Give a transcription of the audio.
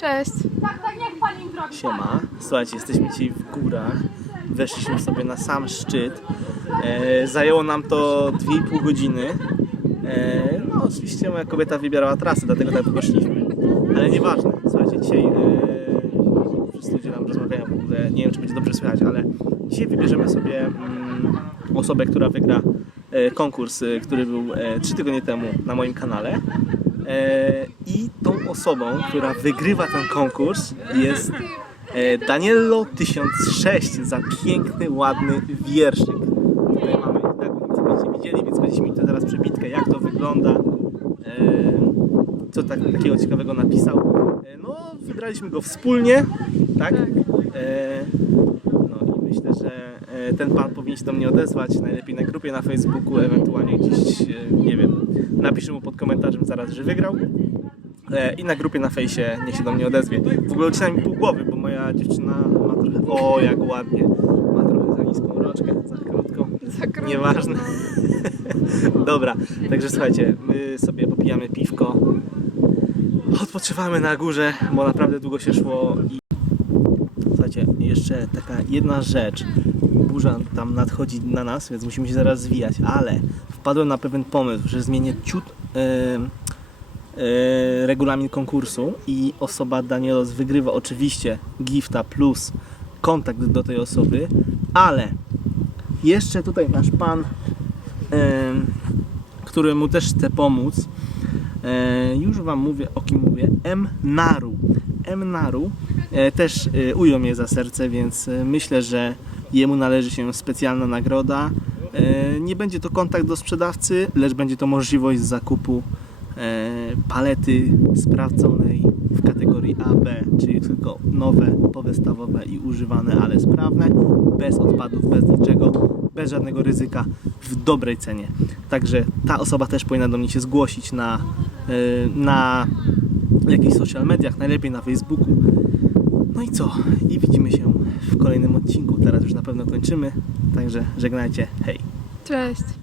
Cześć. Tak, tak, niech pani zrobi. Siema. Słuchajcie, jesteśmy dzisiaj w górach. Weszliśmy sobie na sam szczyt. E, zajęło nam to 2,5 godziny. E, no oczywiście moja kobieta wybierała trasę, dlatego tak długo szliśmy. Ale nieważne. Słuchajcie, dzisiaj e, wszyscy ludzie nam rozmawiają w ogóle. Nie wiem, czy będzie dobrze słychać, ale dzisiaj wybierzemy sobie mm, osobę, która wygra e, konkurs, e, który był e, 3 tygodnie temu na moim kanale. E, I tą osobą, która wygrywa ten konkurs jest e, Daniello 1006 za piękny, ładny wierszyk. Tutaj mamy taką, będziecie widzieli, więc będziecie mieli to teraz przebitkę, jak to wygląda, e, co tak, takiego ciekawego napisał. No, wybraliśmy go wspólnie, tak? No i myślę, że ten pan powinien się do mnie odezwać, najlepiej na grupie na Facebooku, ewentualnie gdzieś, nie wiem, napiszę mu pod komentarzem zaraz, że wygrał. E, I na grupie na fejsie niech się do mnie odezwie. W ogóle odcinam mi pół głowy, bo moja dziewczyna ma trochę, o jak ładnie, ma trochę za niską roczkę, za krótką. Za krótko. Nieważne. Dobra, także słuchajcie, my sobie popijamy piwko, odpoczywamy na górze, bo naprawdę długo się szło i słuchajcie, jeszcze taka jedna rzecz. Burza tam nadchodzi na nas, więc musimy się zaraz zwijać, ale wpadłem na pewien pomysł, że zmienię ciut e, e, regulamin konkursu i osoba Danielos wygrywa oczywiście gifta plus kontakt do tej osoby, ale jeszcze tutaj nasz pan, em, któremu też chcę pomóc, e, już Wam mówię o kim mówię, M. Naru. M. Naru e, też e, ujął mnie za serce, więc e, myślę, że jemu należy się specjalna nagroda. E, nie będzie to kontakt do sprzedawcy, lecz będzie to możliwość zakupu e, palety sprawdzonej w kategorii A, B, czyli tylko nowe, powystawowe i używane, ale sprawne, bez odpadów, bez niczego, bez żadnego ryzyka, w dobrej cenie. Także ta osoba też powinna do mnie się zgłosić na, e, na jakichś social mediach, najlepiej na Facebooku. No i co? I widzimy się w kolejnym odcinku. Teraz już na pewno kończymy, także żegnajcie, hej! Cześć.